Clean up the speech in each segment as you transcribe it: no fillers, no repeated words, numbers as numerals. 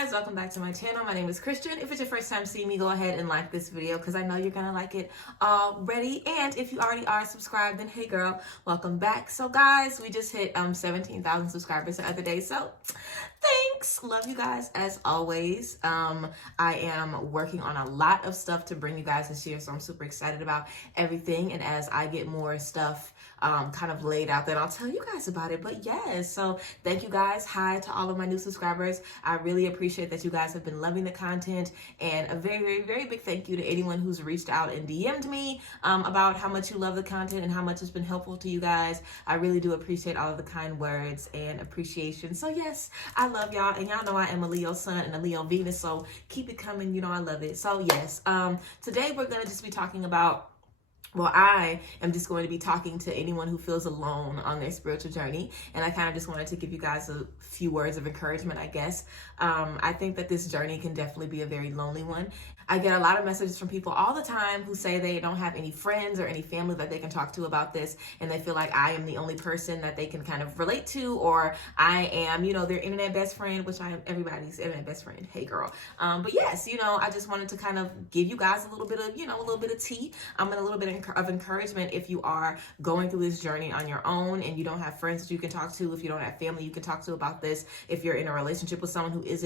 guys, welcome back to my channel. My name is Christian. If it's your first time seeing me, go ahead and like this video because I know you're gonna like it already. And if you already are subscribed, then hey girl, welcome back. So guys, we just hit 17,000 subscribers the other day, so thanks. Love you guys as always. I am working on a lot of stuff to bring you guys this year, so I'm super excited about everything. And as I get more stuff kind of laid out, then I'll tell you guys about it. But yes, so thank you guys. Hi to all of my new subscribers. I really appreciate that you guys have been loving the content, and a very, very, very big thank you to anyone who's reached out and DM'd me about how much you love the content and how much it's been helpful to you guys. I really do appreciate all of the kind words and appreciation. So yes, I love y'all, and y'all know I am a Leo sun and a Leo Venus, so keep it coming. You know I love it. So yes, today we're gonna just be talking about, well, I am just going to be talking to anyone who feels alone on their spiritual journey. And I kind of just wanted to give you guys a few words of encouragement, I guess. I think that this journey can definitely be a very lonely one. I get a lot of messages from people all the time who say they don't have any friends or any family that they can talk to about this, and they feel like I am the only person that they can kind of relate to, or I am, their internet best friend, which I am everybody's internet best friend. Hey girl. But yes, I just wanted to kind of give you guys a little bit of, a little bit of tea, and a little bit of encouragement if you are going through this journey on your own and you don't have friends that you can talk to, if you don't have family you can talk to about this, if you're in a relationship with someone who isn't,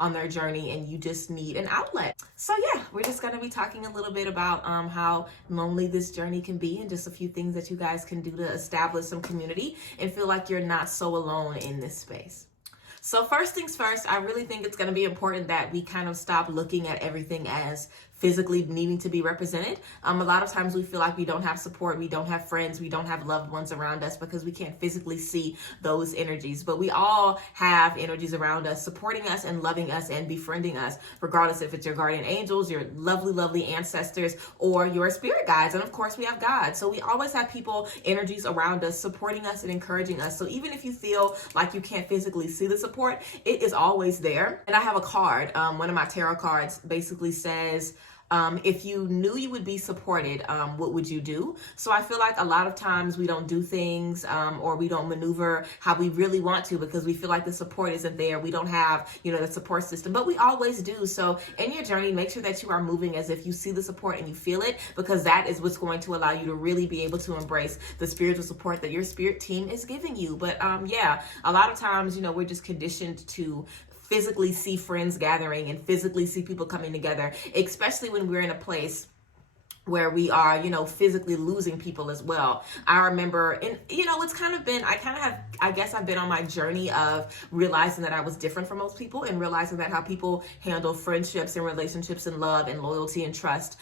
on their journey and you just need an outlet. So yeah, we're just going to be talking a little bit about how lonely this journey can be, and just a few things that you guys can do to establish some community and feel like you're not so alone in this space. So first things first, I really think it's going to be important that we kind of stop looking at everything as physically needing to be represented. A lot of times we feel like we don't have support, we don't have friends, we don't have loved ones around us because we can't physically see those energies. But we all have energies around us supporting us and loving us and befriending us, regardless if it's your guardian angels, your lovely, lovely ancestors, or your spirit guides. And of course we have God. So we always have people, energies around us supporting us and encouraging us. So even if you feel like you can't physically see the support, it is always there. And I have a card, one of my tarot cards basically says, if you knew you would be supported, what would you do? So I feel like a lot of times we don't do things or we don't maneuver how we really want to because we feel like the support isn't there. We don't have, the support system, but we always do. So in your journey, make sure that you are moving as if you see the support and you feel it, because that is what's going to allow you to really be able to embrace the spiritual support that your spirit team is giving you. But yeah, a lot of times, we're just conditioned to physically see friends gathering and physically see people coming together, especially when we're in a place where we are, physically losing people as well. I remember, and it's kind of been, I guess I've been on my journey of realizing that I was different from most people, and realizing that how people handle friendships and relationships and love and loyalty and trust,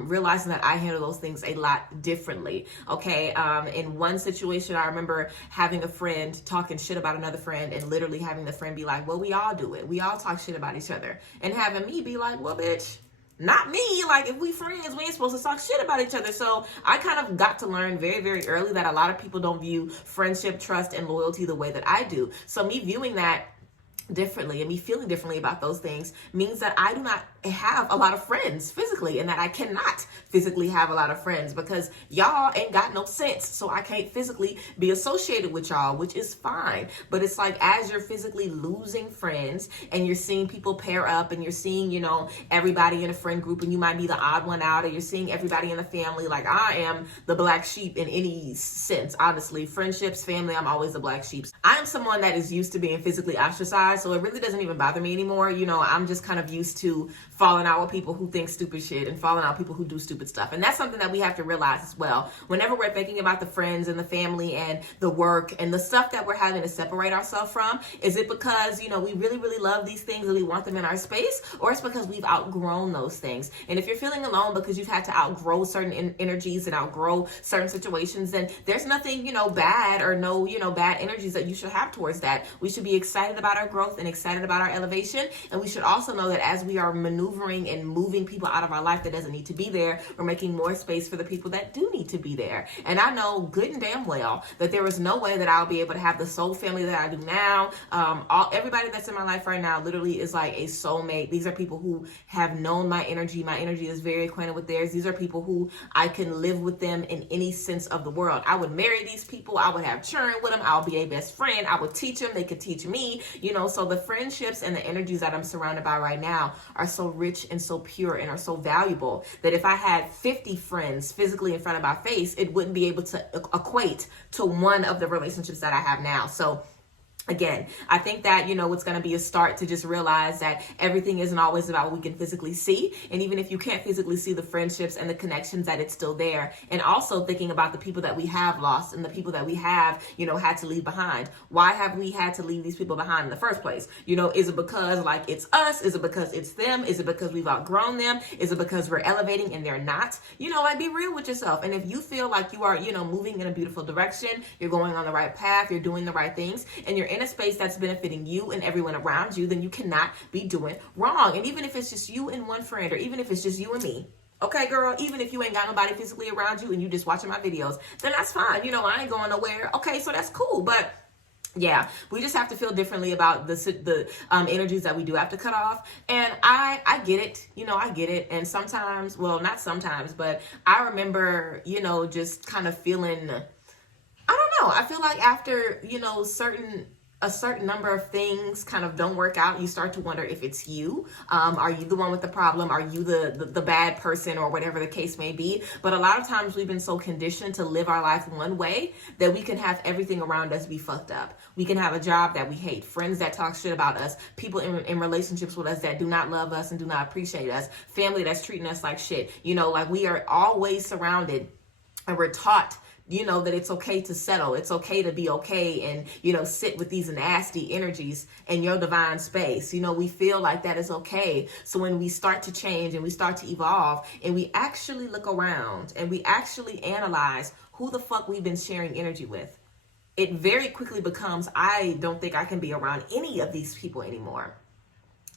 realizing that I handle those things a lot differently. Okay. In one situation, I remember having a friend talking shit about another friend, and literally having the friend be like, well, we all do it. We all talk shit about each other. And having me be like, well, bitch, not me. Like, if we friends, we ain't supposed to talk shit about each other. So I kind of got to learn very, very early that a lot of people don't view friendship, trust, and loyalty the way that I do. So me viewing that differently and me feeling differently about those things means that I do not have a lot of friends physically, and that I cannot physically have a lot of friends because y'all ain't got no sense. So I can't physically be associated with y'all, which is fine. But it's like, as you're physically losing friends and you're seeing people pair up and you're seeing, everybody in a friend group, and you might be the odd one out, or you're seeing everybody in the family. Like, I am the black sheep in any sense, honestly. Friendships, family, I'm always the black sheep. I am someone that is used to being physically ostracized, so it really doesn't even bother me anymore. I'm just kind of used to falling out with people who think stupid shit and falling out with people who do stupid stuff. And that's something that we have to realize as well. Whenever we're thinking about the friends and the family and the work and the stuff that we're having to separate ourselves from, is it because, we really, really love these things and we want them in our space, or it's because we've outgrown those things? And if you're feeling alone because you've had to outgrow certain energies and outgrow certain situations, then there's nothing, bad or no, bad energies that you should have towards that. We should be excited about our growth and excited about our elevation. And we should also know that as we are maneuvering and moving people out of our life that doesn't need to be there, we're making more space for the people that do need to be there. And I know good and damn well that there is no way that I'll be able to have the soul family that I do now. Everybody that's in my life right now literally is like a soulmate. These are people who have known my energy. My energy is very acquainted with theirs. These are people who I can live with them in any sense of the world. I would marry these people. I would have children with them. I'll be a best friend. I would teach them. They could teach me, so the friendships and the energies that I'm surrounded by right now are so rich and so pure and are so valuable that if I had 50 friends physically in front of my face, it wouldn't be able to equate to one of the relationships that I have now. So again, I think that, it's going to be a start to just realize that everything isn't always about what we can physically see. And even if you can't physically see the friendships and the connections, that it's still there. And also thinking about the people that we have lost and the people that we have, had to leave behind. Why have we had to leave these people behind in the first place? Is it because like it's us? Is it because it's them? Is it because we've outgrown them? Is it because we're elevating and they're not? Like be real with yourself. And if you feel like you are, moving in a beautiful direction, you're going on the right path, you're doing the right things, and you're in a space that's benefiting you and everyone around you, then you cannot be doing wrong. And even if it's just you and one friend, or even if it's just you and me, okay, girl, even if you ain't got nobody physically around you and you just watching my videos, then that's fine. I ain't going nowhere. Okay, so that's cool. But yeah, we just have to feel differently about the energies that we do have to cut off. And I get it, I get it. And sometimes, well, not sometimes, but I remember, just kind of feeling, I don't know. I feel like after, a certain number of things kind of don't work out, you start to wonder if it's you. Are you the one with the problem? Are you the bad person, or whatever the case may be? But a lot of times we've been so conditioned to live our life one way that we can have everything around us be fucked up. We can have a job that we hate, friends that talk shit about us, people in relationships with us that do not love us and do not appreciate us, family that's treating us like shit. Like we are always surrounded, and we're taught that it's okay to settle. It's okay to be okay and, sit with these nasty energies in your divine space. We feel like that is okay. So when we start to change and we start to evolve and we actually look around and we actually analyze who the fuck we've been sharing energy with, it very quickly becomes, I don't think I can be around any of these people anymore.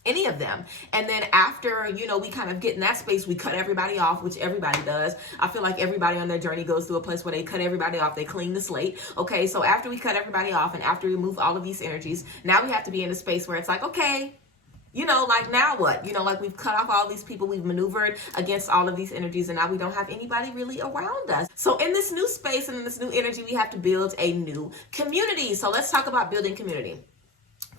Any of them. And then after, we kind of get in that space, we cut everybody off, which everybody does. I feel like everybody on their journey goes through a place where they cut everybody off. They clean the slate. Okay, so after we cut everybody off and after we remove all of these energies, now we have to be in a space where it's like, okay, like now what? Like we've cut off all these people, we've maneuvered against all of these energies, and now we don't have anybody really around us. So in this new space and in this new energy, we have to build a new community. So let's talk about building community.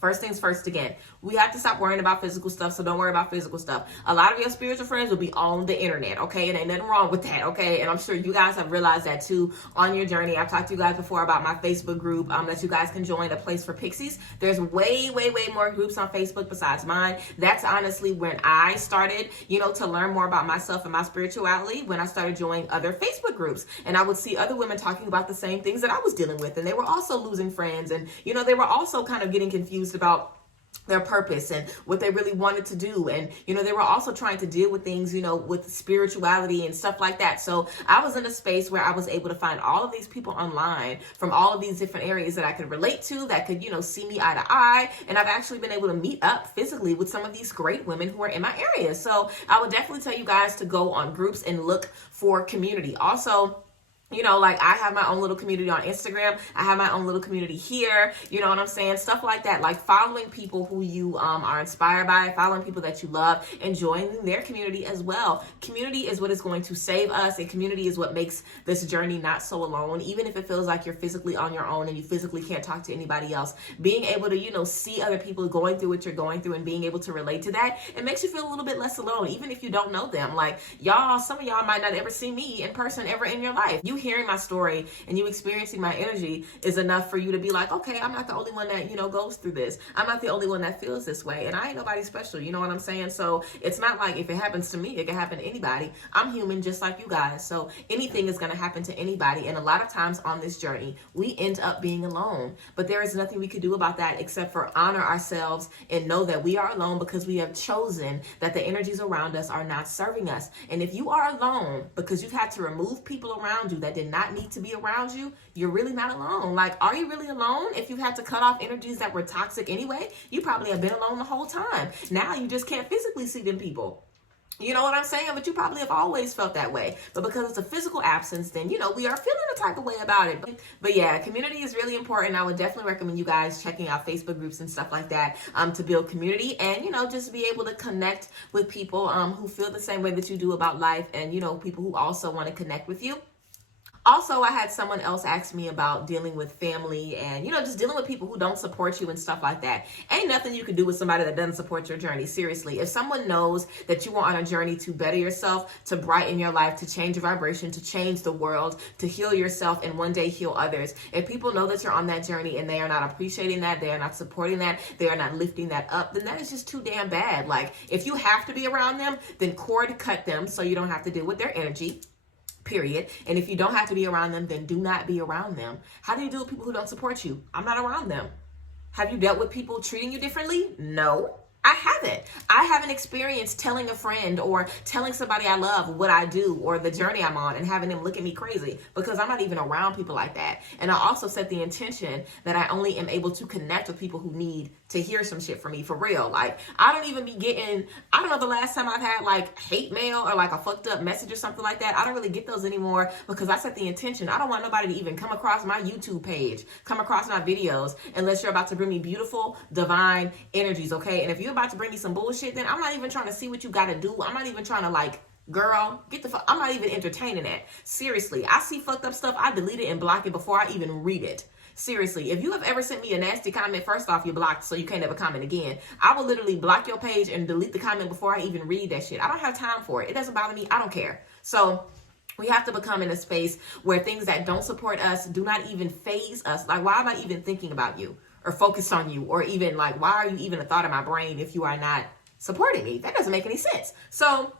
First things first, again, we have to stop worrying about physical stuff, so don't worry about physical stuff. A lot of your spiritual friends will be on the internet, okay? And ain't nothing wrong with that, okay? And I'm sure you guys have realized that too on your journey. I've talked to you guys before about my Facebook group that you guys can join, a place for pixies. There's way, way, way more groups on Facebook besides mine. That's honestly when I started, to learn more about myself and my spirituality, when I started joining other Facebook groups. And I would see other women talking about the same things that I was dealing with. And they were also losing friends. And, they were also kind of getting confused about their purpose and what they really wanted to do. And, they were also trying to deal with things, with spirituality and stuff like that. So I was in a space where I was able to find all of these people online from all of these different areas that I could relate to, that could, see me eye to eye. And I've actually been able to meet up physically with some of these great women who are in my area. So I would definitely tell you guys to go on groups and look for community. Also, like I have my own little community on Instagram. I have my own little community here. You know what I'm saying? Stuff like that. Like following people who you are inspired by, following people that you love, and joining their community as well. Community is what is going to save us, and community is what makes this journey not so alone. Even if it feels like you're physically on your own and you physically can't talk to anybody else, being able to, see other people going through what you're going through and being able to relate to that, it makes you feel a little bit less alone, even if you don't know them. Like some of y'all might not ever see me in person ever in your life. You hearing my story and you experiencing my energy is enough for you to be like, okay, I'm not the only one that, goes through this. I'm not the only one that feels this way. And I ain't nobody special. You know what I'm saying? So it's not like if it happens to me, it can happen to anybody. I'm human just like you guys. So anything is going to happen to anybody. And a lot of times on this journey, we end up being alone. But there is nothing we could do about that except for honor ourselves and know that we are alone because we have chosen that the energies around us are not serving us. And if you are alone because you've had to remove people around you that did not need to be around you, you're really not alone. Like, are you really alone? If you've had to cut off energies that were toxic anyway, you probably have been alone the whole time. Now you just can't physically see them people. You know what I'm saying? But you probably have always felt that way. But because it's a physical absence, then, we are feeling a type of way about it. But yeah, community is really important. I would definitely recommend you guys checking out Facebook groups and stuff like that to build community and, just be able to connect with people who feel the same way that you do about life and, people who also want to connect with you. Also, I had someone else ask me about dealing with family and, just dealing with people who don't support you and stuff like that. Ain't nothing you can do with somebody that doesn't support your journey. Seriously, if someone knows that you are on a journey to better yourself, to brighten your life, to change your vibration, to change the world, to heal yourself and one day heal others, if people know that you're on that journey and they are not appreciating that, they are not supporting that, they are not lifting that up, then that is just too damn bad. Like, if you have to be around them, then cord cut them so you don't have to deal with their energy. Period. And if you don't have to be around them, then do not be around them. How do you deal with people who don't support you? I'm not around them. Have you dealt with people treating you differently? No, I haven't. I haven't experienced telling a friend or telling somebody I love what I do or the journey I'm on and having them look at me crazy, because I'm not even around people like that. And I also set the intention that I only am able to connect with people who need to hear some shit from me for real. Like, I don't even be getting, I don't know the last time I've had like hate mail or like a fucked up message or something like that. I don't really get those anymore because I set the intention. I don't want nobody to even come across my YouTube page, come across my videos, unless you're about to bring me beautiful, divine energies, okay? And if you're about to bring me some bullshit, then I'm not even trying to see what you got to do. I'm not even trying to like, girl, get the fuck, I'm not even entertaining that. Seriously, I see fucked up stuff, I delete it and block it before I even read it. Seriously, if you have ever sent me a nasty comment, first off, you're blocked, so you can't ever comment again. I will literally block your page and delete the comment before I even read that shit. I don't have time for it. It doesn't bother me. I don't care. So we have to become in a space where things that don't support us do not even faze us. Like, why am I even thinking about you or focused on you, or even like, why are you even a thought in my brain if you are not supporting me? That doesn't make any sense. So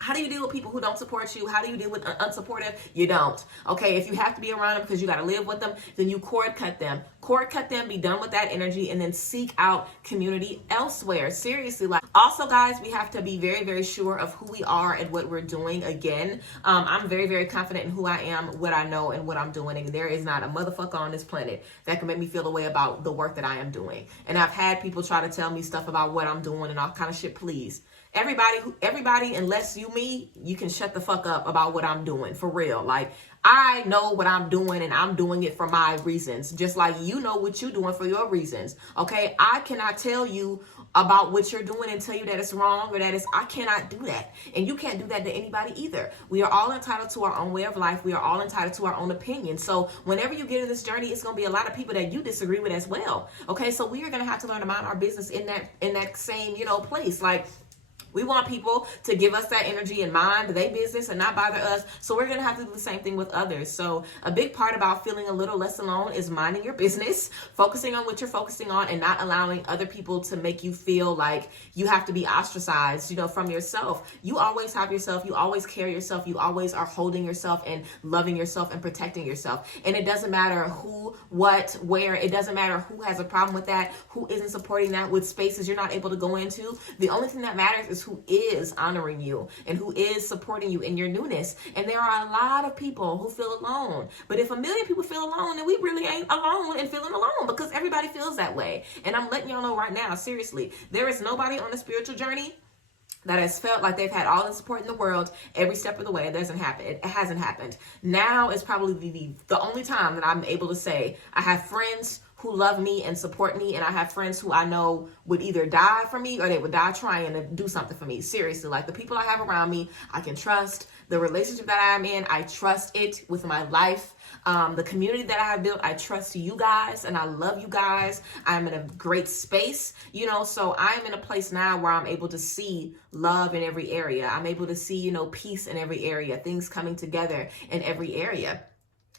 how do you deal with people who don't support you? How do you deal with unsupportive? You don't. Okay, if you have to be around them because you got to live with them, then you cord cut them. Cord cut them, be done with that energy, and then seek out community elsewhere. Seriously. Like, also, guys, we have to be very, very sure of who we are and what we're doing. Again, I'm very, very confident in who I am, what I know, and what I'm doing. And there is not a motherfucker on this planet that can make me feel the way about the work that I am doing. And I've had people try to tell me stuff about what I'm doing and all kind of shit. Please. Everybody, unless you can shut the fuck up about what I'm doing, for real. Like, I know what I'm doing and I'm doing it for my reasons, just like you know what you're doing for your reasons. Okay, I cannot tell you about what you're doing and tell you that it's wrong or that it's, I cannot do that. And you can't do that to anybody either. We are all entitled to our own way of life. We are all entitled to our own opinion. So whenever you get in this journey, it's going to be a lot of people that you disagree with as well. Okay, so we are going to have to learn to mind our business in that same, place. Like, we want people to give us that energy and mind their business and not bother us. So we're going to have to do the same thing with others. So a big part about feeling a little less alone is minding your business, focusing on what you're focusing on, and not allowing other people to make you feel like you have to be ostracized, from yourself. You always have yourself. You always carry yourself. You always are holding yourself and loving yourself and protecting yourself. And it doesn't matter who, what, where. It doesn't matter who has a problem with that, who isn't supporting that, with spaces you're not able to go into. The only thing that matters is who is honoring you and who is supporting you in your newness. And there are a lot of people who feel alone. But if 1 million people feel alone, then we really ain't alone and feeling alone, because everybody feels that way. And I'm letting y'all know right now, seriously, there is nobody on the spiritual journey that has felt like they've had all the support in the world every step of the way. It doesn't happen. It hasn't happened. Now is probably the only time that I'm able to say I have friends who love me and support me, and I have friends who I know would either die for me or they would die trying to do something for me. Seriously, like, the people I have around me, I can trust. The relationship that I'm in, I trust it with my life. The community that I have built, I trust you guys and I love you guys. I'm in a great space, so I'm in a place now where I'm able to see love in every area. I'm able to see, peace in every area, things coming together in every area.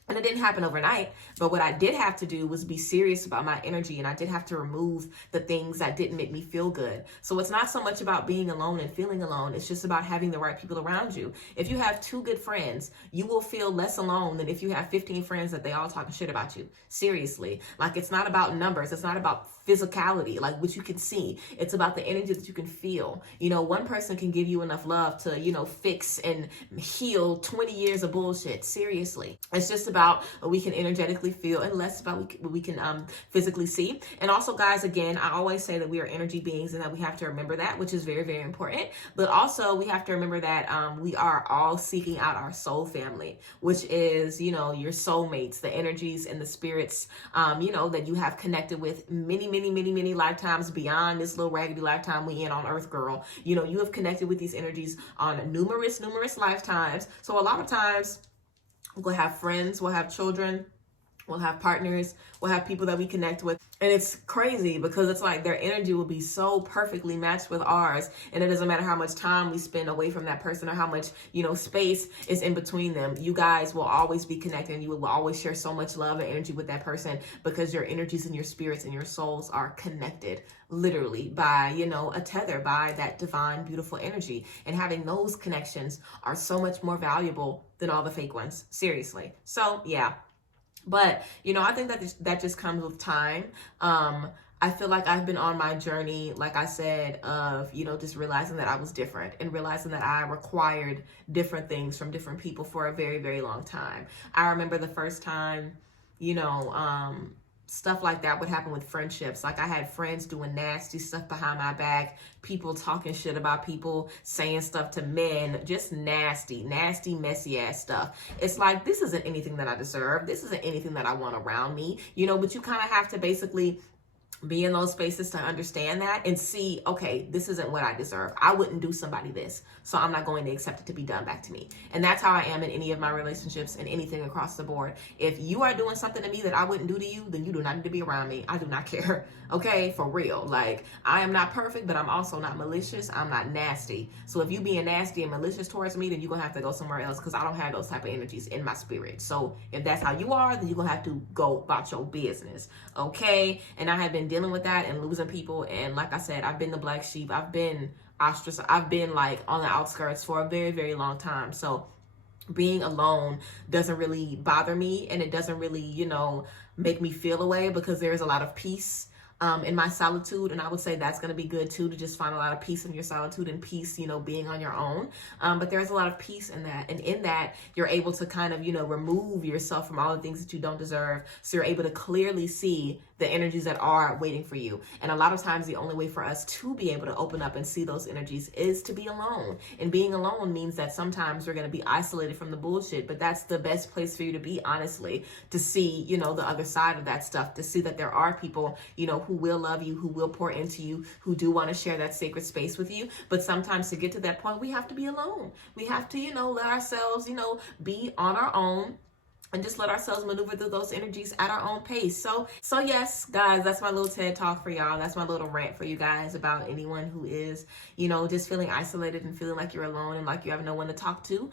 And it didn't happen overnight, but what I did have to do was be serious about my energy, and I did have to remove the things that didn't make me feel good. So it's not so much about being alone and feeling alone. It's just about having the right people around you. If you have 2 good friends, you will feel less alone than if you have 15 friends that they all talking shit about you. Seriously. Like, it's not about numbers. It's not about physicality, like what you can see. It's about the energy that you can feel. One person can give you enough love to, fix and heal 20 years of bullshit. Seriously. It's just about what we can energetically feel and less about what we can physically see. And also, guys, again, I always say that we are energy beings and that we have to remember that, which is very, very important. But also we have to remember that we are all seeking out our soul family, which is, your soulmates, the energies and the spirits, that you have connected with many lifetimes beyond this little raggedy lifetime we in on earth, girl. You have connected with these energies on numerous lifetimes. So a lot of times We'll have friends, we'll have children, we'll have partners, we'll have people that we connect with. And it's crazy because it's like their energy will be so perfectly matched with ours. And it doesn't matter how much time we spend away from that person or how much, space is in between them. You guys will always be connected, and you will always share so much love and energy with that person because your energies and your spirits and your souls are connected literally by, a tether, by that divine, beautiful energy. And having those connections are so much more valuable than all the fake ones. Seriously. So yeah. But, I think that just comes with time. I feel like I've been on my journey, like I said, of, just realizing that I was different and realizing that I required different things from different people for a very, very long time. I remember the first time, stuff like that would happen with friendships. Like I had friends doing nasty stuff behind my back, people talking shit about people, saying stuff to men, just nasty, messy ass stuff. It's like, this isn't anything that I deserve. This isn't anything that I want around me, but you kind of have to basically be in those spaces to understand that and see, okay, this isn't what I deserve. I wouldn't do somebody this, so I'm not going to accept it to be done back to me. And that's how I am in any of my relationships and anything across the board. If you are doing something to me that I wouldn't do to you, then you do not need to be around me. I do not care. Okay, for real. Like, I am not perfect, but I'm also not malicious. I'm not nasty. So if you being nasty and malicious towards me, then you're going to have to go somewhere else because I don't have those type of energies in my spirit. So if that's how you are, then you're going to have to go about your business. Okay? And I have been dealing with that and losing people. And like I said, I've been the black sheep. I've been ostracized. I've been like on the outskirts for a very, very long time. So being alone doesn't really bother me, and it doesn't really, make me feel away because there's a lot of peace in my solitude. And I would say that's going to be good too, to just find a lot of peace in your solitude and peace, being on your own. But there's a lot of peace in that. And in that, you're able to kind of, remove yourself from all the things that you don't deserve. So you're able to clearly see the energies that are waiting for you. And a lot of times the only way for us to be able to open up and see those energies is to be alone. And being alone means that sometimes we're going to be isolated from the bullshit, but that's the best place for you to be, honestly, to see, the other side of that stuff, to see that there are people, who will love you, who will pour into you, who do want to share that sacred space with you. But sometimes to get to that point, we have to be alone. We have to, let ourselves, be on our own, and just let ourselves maneuver through those energies at our own pace. So yes, guys, that's my little TED talk for y'all. That's my little rant for you guys about anyone who is, just feeling isolated and feeling like you're alone and like you have no one to talk to.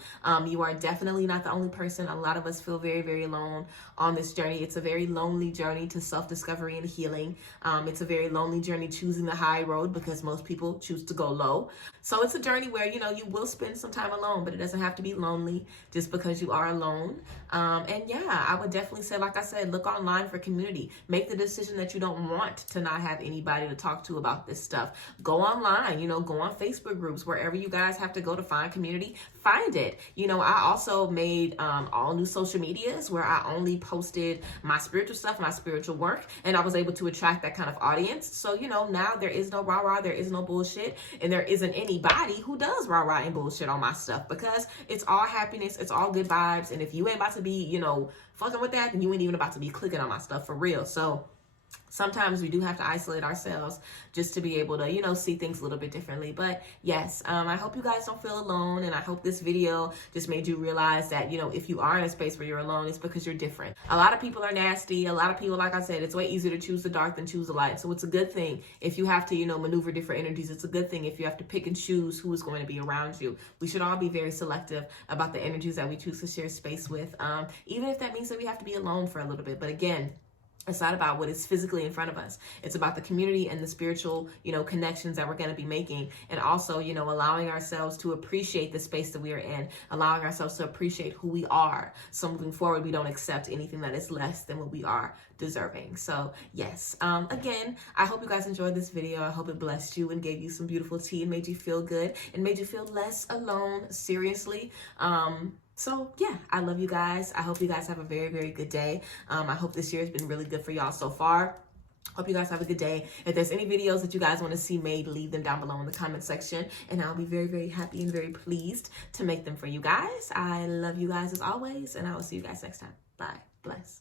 You are definitely not the only person. A lot of us feel very, very alone on this journey. It's a very lonely journey to self-discovery and healing. It's a very lonely journey choosing the high road because most people choose to go low. So it's a journey where, you will spend some time alone, but it doesn't have to be lonely just because you are alone. And yeah, I would definitely say, like I said, look online for community. Make the decision that you don't want to not have anybody to talk to about this stuff. Go online, go on Facebook groups, wherever you guys have to go to find community, find it. I also made all new social medias where I only posted my spiritual stuff, my spiritual work, and I was able to attract that kind of audience. So, now there is no rah-rah, there is no bullshit, and there isn't anybody who does rah-rah and bullshit on my stuff because it's all happiness, it's all good vibes, and if you ain't about to be, fucking with that, then you ain't even about to be clicking on my stuff for real. So sometimes we do have to isolate ourselves just to be able to, see things a little bit differently. But yes, I hope you guys don't feel alone. And I hope this video just made you realize that, if you are in a space where you're alone, it's because you're different. A lot of people are nasty. A lot of people, like I said, it's way easier to choose the dark than choose the light. So it's a good thing if you have to, maneuver different energies. It's a good thing if you have to pick and choose who is going to be around you. We should all be very selective about the energies that we choose to share space with, even if that means that we have to be alone for a little bit. But again, it's not about what is physically in front of us. It's about the community and the spiritual, connections that we're going to be making. And also, allowing ourselves to appreciate the space that we are in, allowing ourselves to appreciate who we are. So moving forward, we don't accept anything that is less than what we are deserving. So yes, again, I hope you guys enjoyed this video. I hope it blessed you and gave you some beautiful tea and made you feel good and made you feel less alone, seriously. So yeah, I love you guys. I hope you guys have a very, very good day. I hope this year has been really good for y'all so far. Hope you guys have a good day. If there's any videos that you guys want to see made, leave them down below in the comment section. And I'll be very, very happy and very pleased to make them for you guys. I love you guys as always. And I will see you guys next time. Bye. Bless.